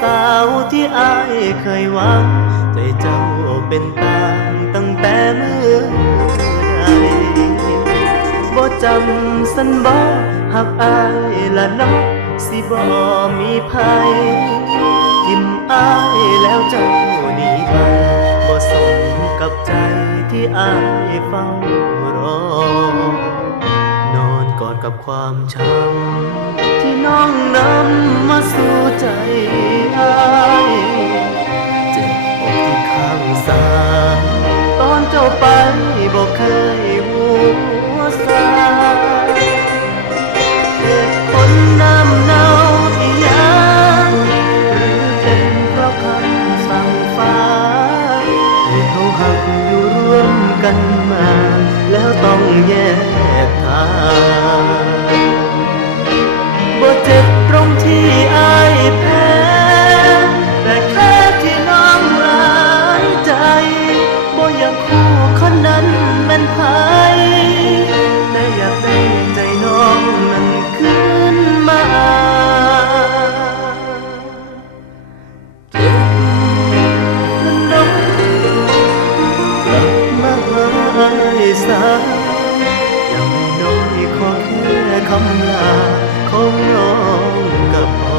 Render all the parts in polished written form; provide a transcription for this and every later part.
สาวที่อายเคยหวังใจเจ้าเป็นตางตั้งแต่เมื่อใดบ่จำสันบ่หักอายละน้องสิบ่มีภัยทิมอายแล้วเจ้าหนีไปบ่สมกับใจที่อายเฝ้ารอนอนกอดกับความช้ำที่น้องนำมาสู่ใจอายเจ็บอกที่ข้างซ้ายตอนเจ้าไปบอกเคยหัวซาเหตุผลน้ำเนาอีหยังหรือเป็นเพราะคำสั่งฟ้าให้เขาหักอยู่ร่วมกันมาแล้วต้องแยกทางบ่เจ็บตรงที่อายแพ้แต่แค่ที่น้องหลายใจบ่อยากคู่คนนั้นแม่นไผแต่อยากได้ใจน้องนั้นคืนมาเจ็บนั้นน้องกลับมาหายสาอย่างน้อยขอแค่คำลาของน้องก็พอ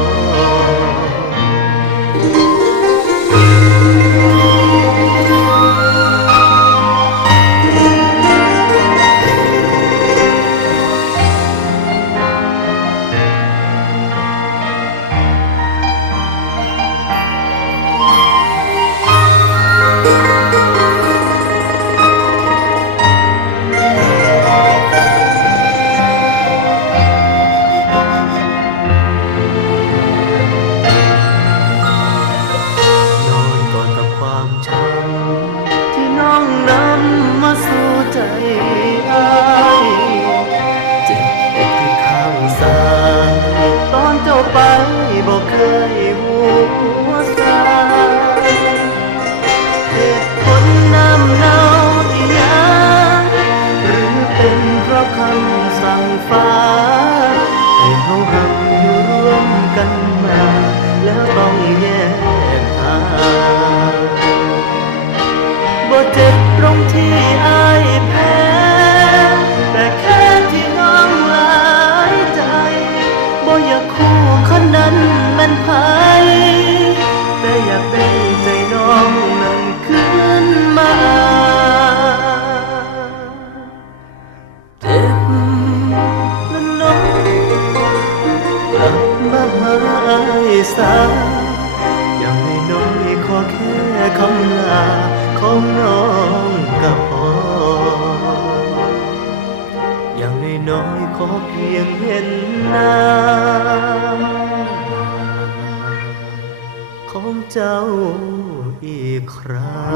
นอนกอดกับความช้ำที่น้องนำมาสู่ใจอายเจ็บอกที่ข้างซ้ายตอนเจ้าไปบอกเคยหัวซาเหตุผลน้ำเนาอีหยังหรือเป็นเพราะคำสั่งฟ้าให้เขาหักอยู่ร่วมกันมาแล้วต้องแยกทางบ่เจ็บตรงที่อายแพ้แต่แค่ที่น้องหลายใจบ่อยากคู่คนนั้นแม่นไผแต่อยากได้ใจน้องนั้นคืนมาเจ็บและน้องกลับมาหายสาอย่างน้อยๆขอแค่คำลาของน้องก็พออย่างน้อยๆขอเพียงเห็นหน้าของเจ้าอีกครั้ง